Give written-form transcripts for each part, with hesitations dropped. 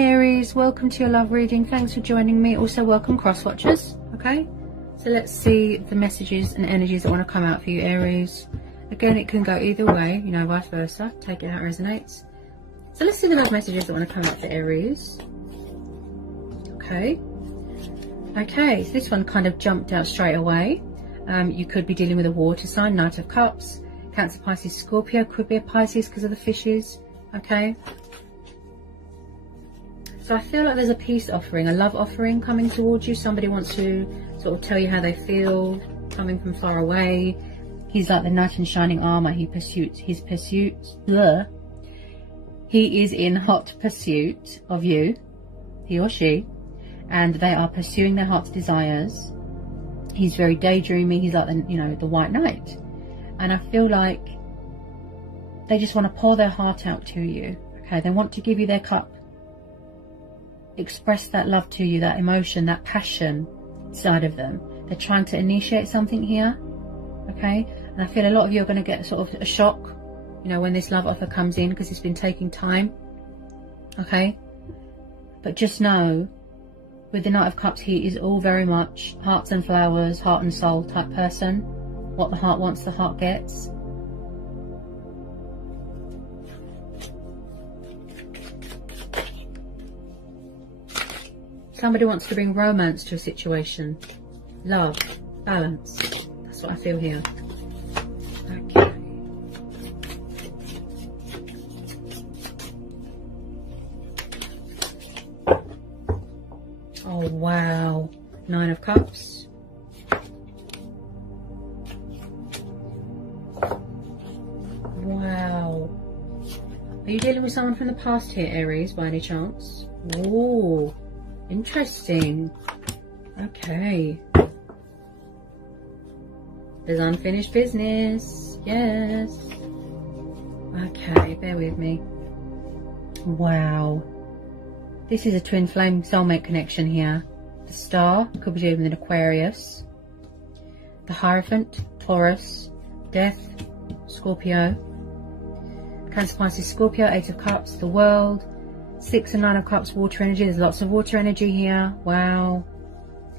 Hi Aries, welcome to your love reading. Thanks for joining me. Also welcome cross watchers. Okay, so let's see the messages and energies that want to come out for you, Aries. Again, it can go either way, you know, vice versa. Take it how it resonates. So let's see the messages that want to come out for Aries. Okay, so this one kind of jumped out straight away. You could be dealing with a water sign, Knight of Cups, Cancer, Pisces, Scorpio. Could be a Pisces because of the fishes. Okay, so I feel like there's a peace offering, a love offering coming towards you. Somebody wants to sort of tell you how they feel, coming from far away. He's like the knight in shining armor. He is in hot pursuit of you, he or she, and they are pursuing their heart's desires. He's very daydreamy. He's like the, you know, the white knight, and I feel like they just want to pour their heart out to you. Okay, they want to give you their cup, express that love to you, that emotion, that passion side of them. They're trying to initiate something here. Okay, and I feel a lot of you are going to get sort of a shock, you know, when this love offer comes in, because it's been taking time. Okay, but just know, with the Knight of Cups, he is all very much hearts and flowers, heart and soul type person. What the heart wants, the heart gets. Somebody wants to bring romance to a situation. Love, balance. That's what I feel here. Okay. Oh, wow. Nine of Cups. Wow. Are you dealing with someone from the past here, Aries, by any chance? Ooh. Interesting. Okay. There's unfinished business. Yes. Okay, bear with me. Wow. This is a twin flame soulmate connection here. The Star could be dealing with an Aquarius. The Hierophant, Taurus. Death, Scorpio. Cancer, Pisces, Scorpio. Eight of Cups, the World. Six and Nine of Cups, water energy. There's lots of water energy here. Wow.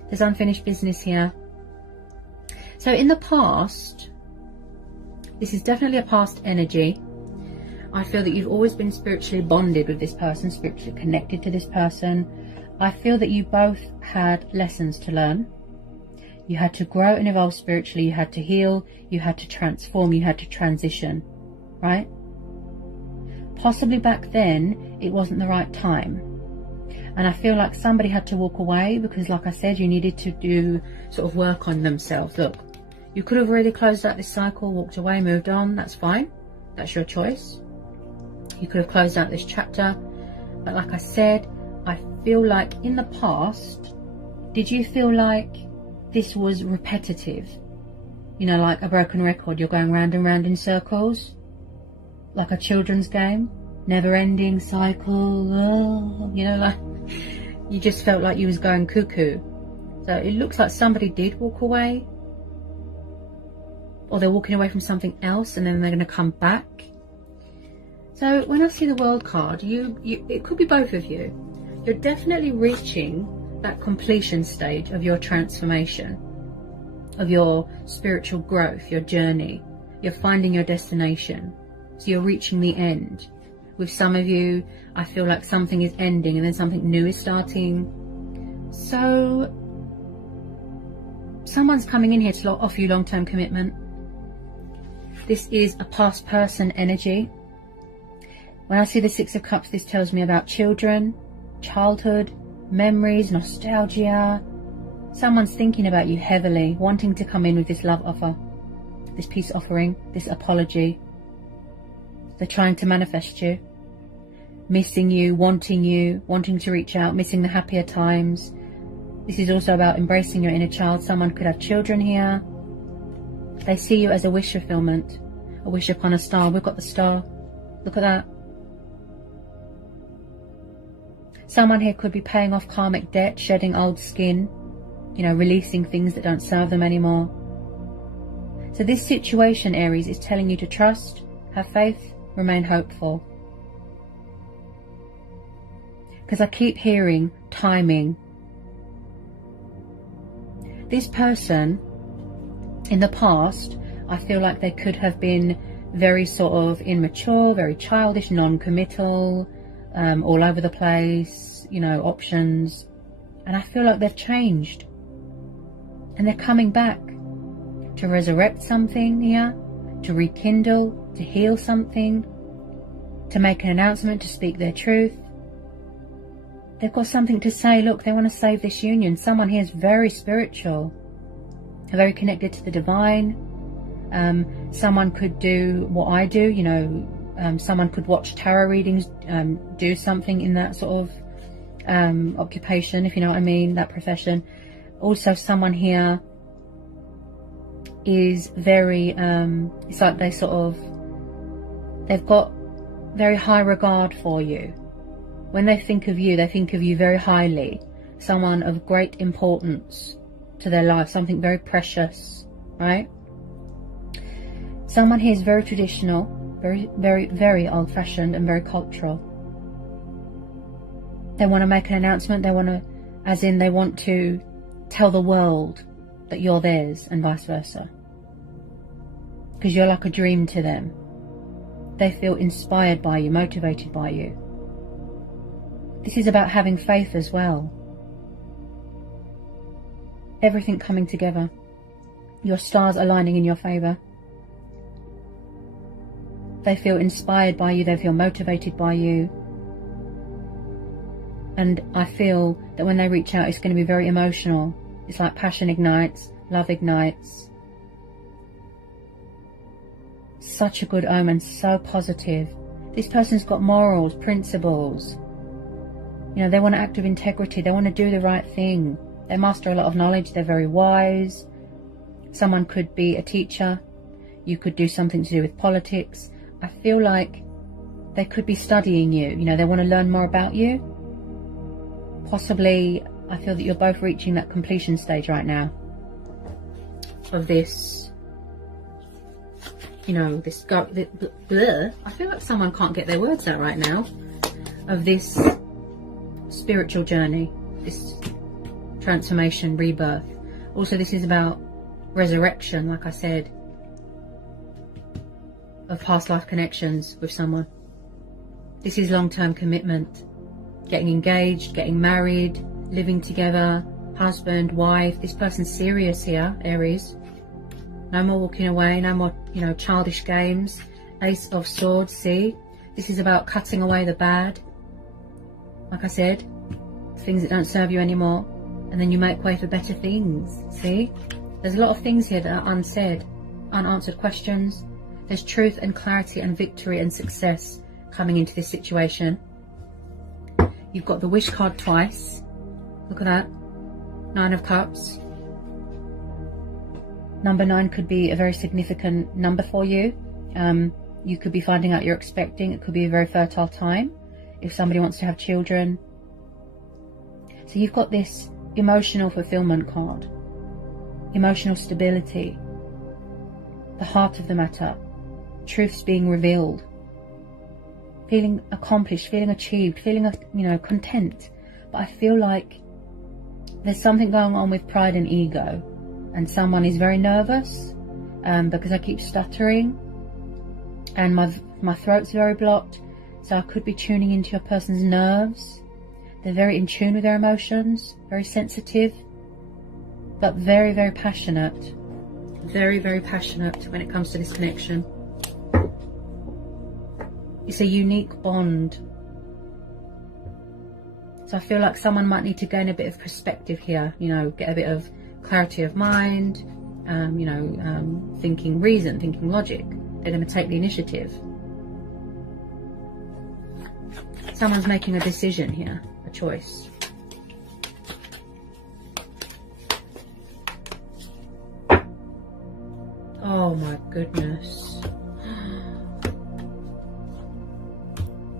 There's unfinished business here. So in the past, this is definitely a past energy. I feel that you've always been spiritually bonded with this person, spiritually connected to this person. I feel that you both had lessons to learn. You had to grow and evolve spiritually. You had to heal. You had to transform. You had to transition, right? Possibly back then, it wasn't the right time. And I feel like somebody had to walk away because, like I said, you needed to do sort of work on themselves. Look, you could have already closed out this cycle, walked away, moved on. That's fine. That's your choice. You could have closed out this chapter. But like I said, I feel like in the past, did you feel like this was repetitive? You know, like a broken record. You're going round and round in circles. Like a children's game, never-ending cycle. Oh, you know, like you just felt like you was going cuckoo. So it looks like somebody did walk away, or they're walking away from something else, and then they're going to come back. So when I see the World card, it could be both of you. You're definitely reaching that completion stage of your transformation, of your spiritual growth, your journey. You're finding your destination. So you're reaching the end. With some of you, I feel like something is ending and then something new is starting. So someone's coming in here to offer you long-term commitment. This is a past person energy. When I see the Six of Cups, this tells me about children, childhood, memories, nostalgia. Someone's thinking about you heavily, wanting to come in with this love offer, this peace offering, this apology. They're trying to manifest you, missing you, wanting to reach out, missing the happier times. This is also about embracing your inner child. Someone could have children here. They see you as a wish fulfillment, a wish upon a star. We've got the star. Look at that. Someone here could be paying off karmic debt, shedding old skin, you know, releasing things that don't serve them anymore. So this situation, Aries, is telling you to trust, have faith, remain hopeful. because I keep hearing timing. This person in the past, I feel like they could have been very sort of immature, very childish, non-committal, all over the place, you know, options. And I feel like they've changed. And they're coming back to resurrect something here, to rekindle, to heal something, to make an announcement, to speak their truth. They've got something to say. Look, they want to save this union. Someone here is very spiritual, very connected to the divine. Someone could do what I do, you know, someone could watch tarot readings, do something in that sort of occupation, if you know what I mean, that profession. Also, someone here is very, it's like they sort of, they've got very high regard for you. When they think of you, they think of you very highly. Someone of great importance to their life, something very precious, right? Someone here is very traditional, very old-fashioned and very cultural. They want to make an announcement. They want to, as in they want to tell the world that you're theirs and vice versa. Because you're like a dream to them. They feel inspired by you, motivated by you. This is about having faith as well. Everything coming together. Your stars aligning in your favour. They feel inspired by you. They feel motivated by you. And I feel that when they reach out, it's going to be very emotional. It's like passion ignites, love ignites. Such a good omen, so positive. This person's got morals, principles. You know, they want to act with integrity. They want to do the right thing. They master a lot of knowledge. They're very wise. Someone could be a teacher. You could do something to do with politics. I feel like they could be studying you. You know, they want to learn more about you. Possibly, I feel that you're both reaching that completion stage right now of this, you know, this, I feel like someone can't get their words out right now, of this spiritual journey, this transformation, rebirth. Also, this is about resurrection, like I said, of past life connections with someone. This is long-term commitment, getting engaged, getting married, living together, husband, wife. This person's serious here, Aries. No more walking away, no more, you know, childish games. Ace of Swords, see? This is about cutting away the bad. Like I said, things that don't serve you anymore. And then you make way for better things, see? There's a lot of things here that are unsaid, unanswered questions. There's truth and clarity and victory and success coming into this situation. You've got the wish card twice. Look at that. 9 of Cups. Number 9 could be a very significant number for you. You could be finding out you're expecting. It could be a very fertile time if somebody wants to have children. So you've got this emotional fulfillment card. Emotional stability. The heart of the matter. Truths being revealed. Feeling accomplished, feeling achieved, feeling, you know, content. But I feel like there's something going on with pride and ego. And someone is very nervous because I keep stuttering. And my throat's very blocked. So I could be tuning into your person's nerves. They're very in tune with their emotions. Very sensitive. But very, very passionate. Very, very passionate when it comes to this connection. It's a unique bond. So I feel like someone might need to gain a bit of perspective here, you know, get a bit of clarity of mind, you know, thinking reason, thinking logic. They're going to take the initiative. Someone's making a decision here, a choice. Oh my goodness.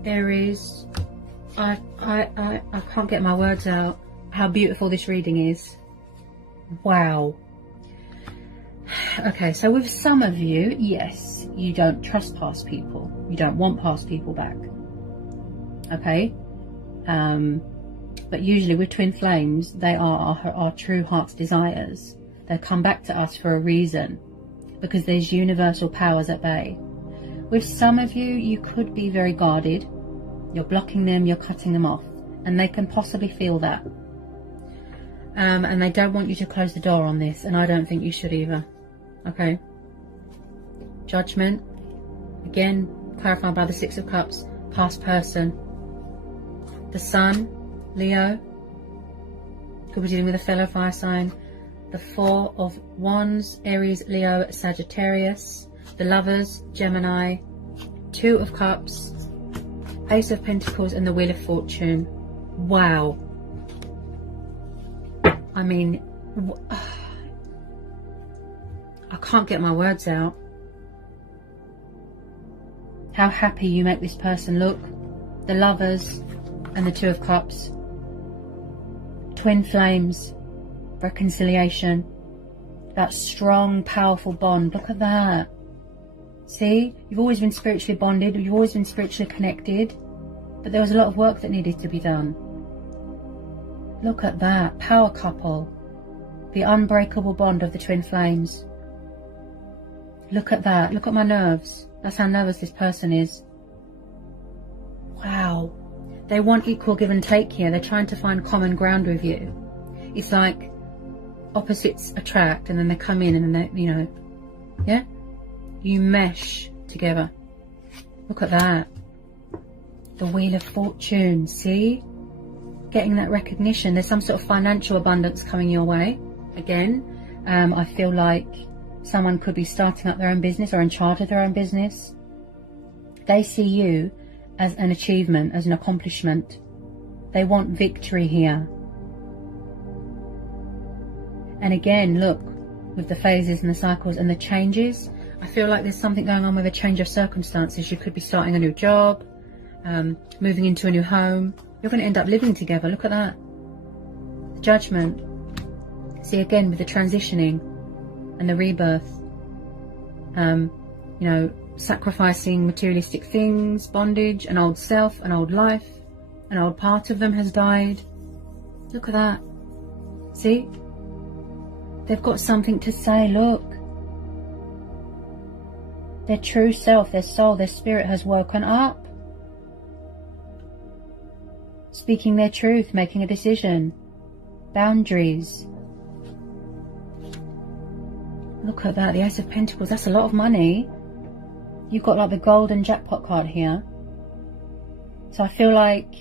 Aries, I can't get my words out how beautiful this reading is. Wow. Okay, so with some of you, yes, you don't trust past people. You don't want past people back. Okay? But usually with twin flames, they are our true heart's desires. They come back to us for a reason, because there's universal powers at bay. With some of you, you could be very guarded. You're blocking them, you're cutting them off, and they can possibly feel that. And they don't want you to close the door on this, and I don't think you should either. Okay? Judgment. Again, clarified by the Six of Cups. Past person. The Sun, Leo. Could be dealing with a fellow fire sign. The Four of Wands, Aries, Leo, Sagittarius. The Lovers, Gemini. Two of Cups. Ace of Pentacles and the Wheel of Fortune. Wow. I mean, I can't get my words out. How happy you make this person look. The Lovers and the Two of Cups. Twin flames. Reconciliation. That strong, powerful bond. Look at that. See? You've always been spiritually bonded. You've always been spiritually connected. But there was a lot of work that needed to be done. Look at that. Power couple. The unbreakable bond of the twin flames. Look at that. Look at my nerves. That's how nervous this person is. Wow. They want equal give and take here. They're trying to find common ground with you. It's like opposites attract, and then they come in and then they, you know, yeah? You mesh together. Look at that. The Wheel of Fortune. See? Getting that recognition. There's some sort of financial abundance coming your way. Again, I feel like someone could be starting up their own business or in charge of their own business. They see you as an achievement, as an accomplishment. They want victory here. And again, look, with the phases and the cycles and the changes, I feel like there's something going on with a change of circumstances. You could be starting a new job, moving into a new home. You're going to end up living together. Look at that. Judgment. See, again, with the transitioning and the rebirth. You know, sacrificing materialistic things, bondage, an old self, an old life. An old part of them has died. Look at that. See? They've got something to say, look. Their true self, their soul, their spirit has woken up. Speaking their truth, making a decision. Boundaries. Look at that, the Ace of Pentacles. That's a lot of money. You've got like the golden jackpot card here. So I feel like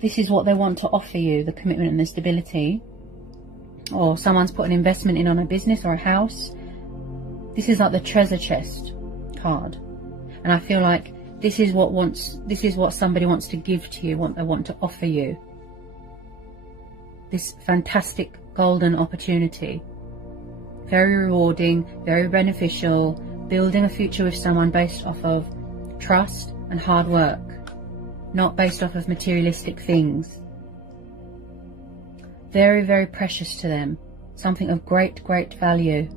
this is what they want to offer you, the commitment and the stability. Or someone's put an investment in on a business or a house. This is like the treasure chest card. And I feel like this is what somebody wants to give to you, what they want to offer you. This fantastic golden opportunity. Very rewarding, very beneficial, building a future with someone based off of trust and hard work, not based off of materialistic things. Very, very precious to them. Something of great, great value.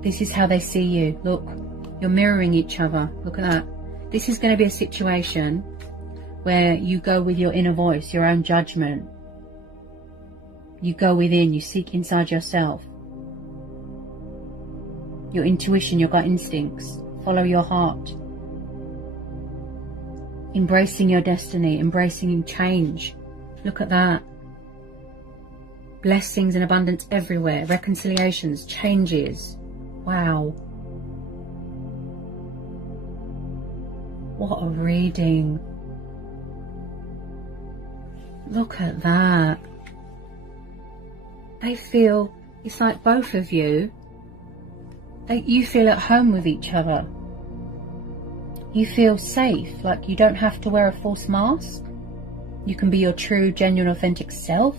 This is how they see you. Look, you're mirroring each other. Look at that. This is going to be a situation where you go with your inner voice, your own judgment. You go within, you seek inside yourself. Your intuition, your gut instincts. Follow your heart. Embracing your destiny, embracing change. Look at that. Blessings and abundance everywhere. Reconciliations, changes. Wow. What a reading. Look at that. They feel, it's like both of you, you feel at home with each other. You feel safe, like you don't have to wear a false mask. You can be your true, genuine, authentic self.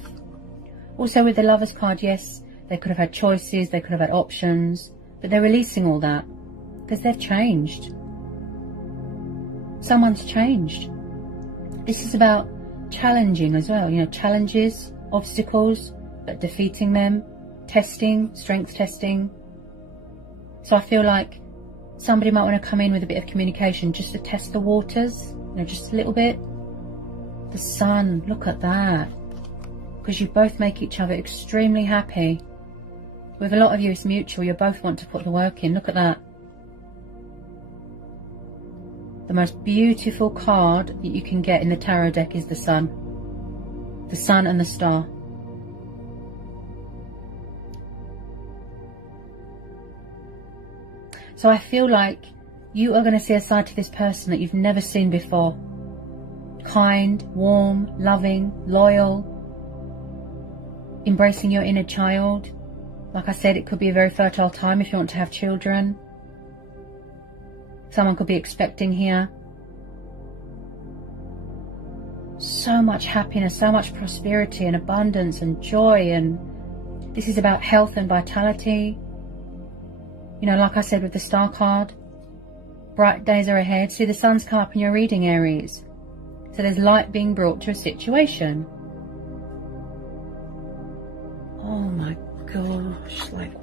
Also with the Lovers card, yes, they could have had choices, they could have had options, but they're releasing all that because they've changed. Someone's changed. This is about challenging as well, you know, challenges, obstacles, but defeating them, testing, strength testing. So I feel like somebody might want to come in with a bit of communication just to test the waters, You know, just a little bit. The Sun, look at that. Because you both make each other extremely happy. With a lot of you, it's mutual. You both want to put the work in. Look at that. The most beautiful card that you can get in the tarot deck is the Sun. The Sun and the Star. So I feel like you are going to see a side to this person that you've never seen before. Kind, warm, loving, loyal, embracing your inner child. Like I said, it could be a very fertile time if you want to have children. Someone could be expecting here. So much happiness, so much prosperity and abundance and joy, and this is about health and vitality. You know, like I said with the Star card, bright days are ahead. See, the Sun's come up in your reading, Aries. So there's light being brought to a situation. Oh my gosh, like...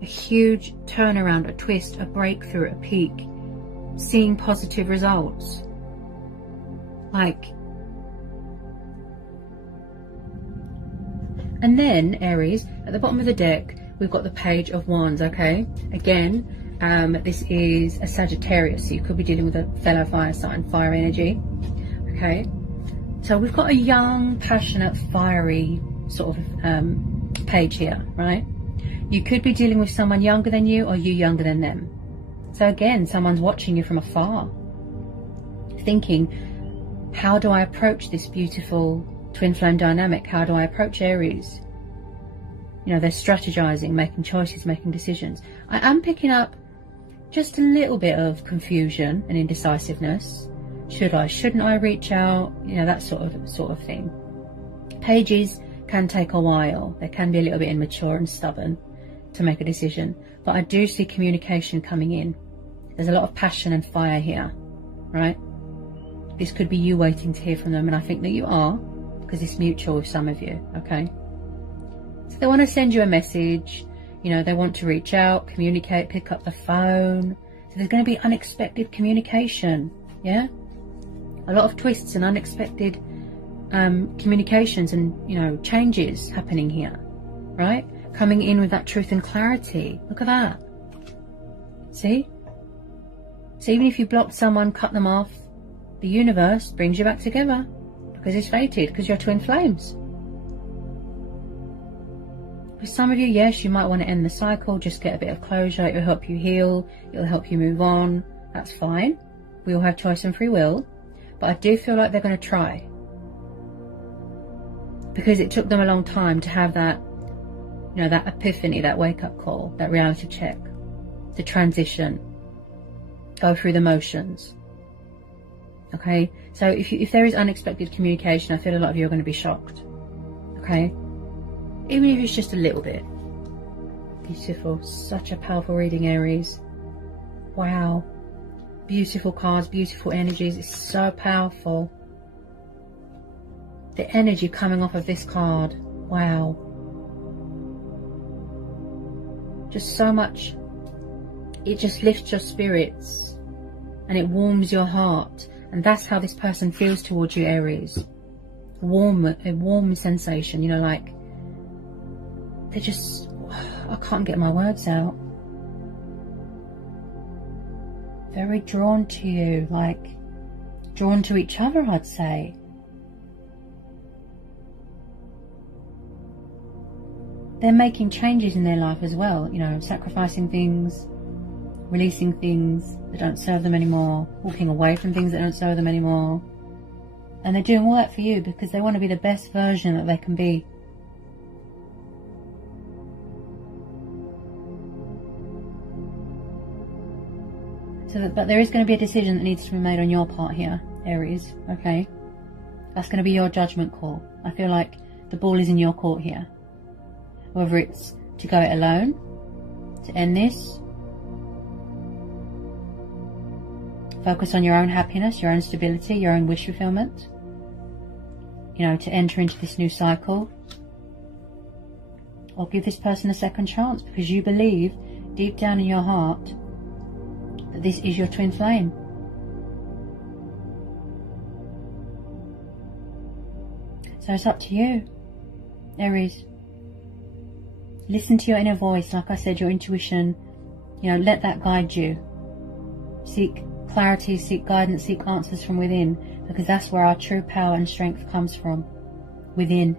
a huge turnaround, a twist, a breakthrough, a peak. Seeing positive results. Like... and then, Aries, at the bottom of the deck, we've got the Page of Wands, okay? Again, this is a Sagittarius, so you could be dealing with a fellow fire sign, fire energy, okay? So we've got a young, passionate, fiery sort of page here, right? You could be dealing with someone younger than you, or you younger than them. So again, someone's watching you from afar, thinking, how do I approach this beautiful twin flame dynamic? How do I approach Aries? You know, they're strategizing, making choices, making decisions. I am picking up just a little bit of confusion and indecisiveness. Should I, shouldn't I reach out? You know, that sort of thing. Pages can take a while. They can be a little bit immature and stubborn to make a decision. But I do see communication coming in. There's a lot of passion and fire here, right? This could be you waiting to hear from them, and I think that you are, because it's mutual with some of you, okay? So they want to send you a message, you know, they want to reach out, communicate, pick up the phone. So there's going to be unexpected communication, yeah? A lot of twists and unexpected communications and, you know, changes happening here, right? Coming in with that truth and clarity. Look at that. See? So even if you blocked someone, cut them off, the universe brings you back together. Because it's fated, because you're twin flames. For some of you, yes, you might want to end the cycle, just get a bit of closure. It will help you heal, it will help you move on. That's fine. We all have choice and free will. But I do feel like they're going to try. Because it took them a long time to have that, you know, that epiphany, that wake-up call, that reality check, to transition, go through the motions. Okay, so if there is unexpected communication, I feel a lot of you are going to be shocked. Okay, even if it's just a little bit. Beautiful, such a powerful reading, Aries. Wow, beautiful cards, beautiful energies. It's so powerful. The energy coming off of this card, wow. Just so much. It just lifts your spirits and it warms your heart. And that's how this person feels towards you, Aries. A warm sensation, you know, like, they're just, I can't get my words out. Very drawn to you, like, drawn to each other, I'd say. They're making changes in their life as well, you know, sacrificing things, releasing things that don't serve them anymore, walking away from things that don't serve them anymore. And they're doing all that for you because they want to be the best version that they can be. But there is going to be a decision that needs to be made on your part here, Aries, okay? That's going to be your judgment call. I feel like the ball is in your court here. Whether it's to go it alone, to end this, focus on your own happiness, your own stability, your own wish fulfillment. You know, to enter into this new cycle. or give this person a second chance, because you believe deep down in your heart that this is your twin flame. So it's up to you, Aries. Listen to your inner voice. Like I said, your intuition, you know, let that guide you. Seek clarity, seek guidance, seek answers from within, because that's where our true power and strength comes from. Within.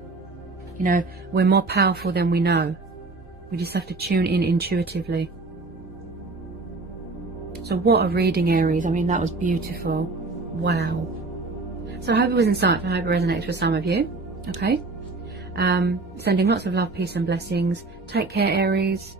You know, we're more powerful than we know. We just have to tune in intuitively. So what a reading, Aries. I mean, that was beautiful. Wow. So I hope it was insightful. I hope it resonates with some of you. Okay. Sending lots of love, peace and blessings. Take care, Aries.